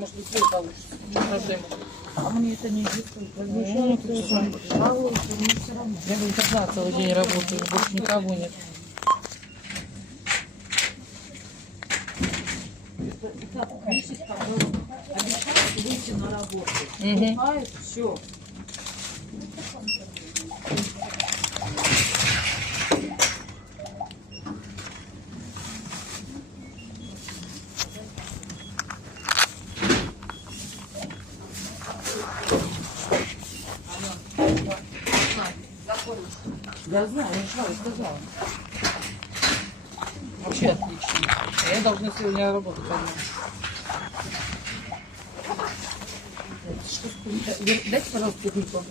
Может быть, ей получится. Не проблема. А мне это не интересует. Ну, ты что? Жалуются, мне все равно. Я говорю, одна целый день работаю, больше никого нет. Так, Мишечка обещает выйти на работу. Мгм. Бухает, все. Я знаю, я же сказала. Вообще отлично. А я должна сегодня работать одна. Дайте, пожалуйста, бутылку.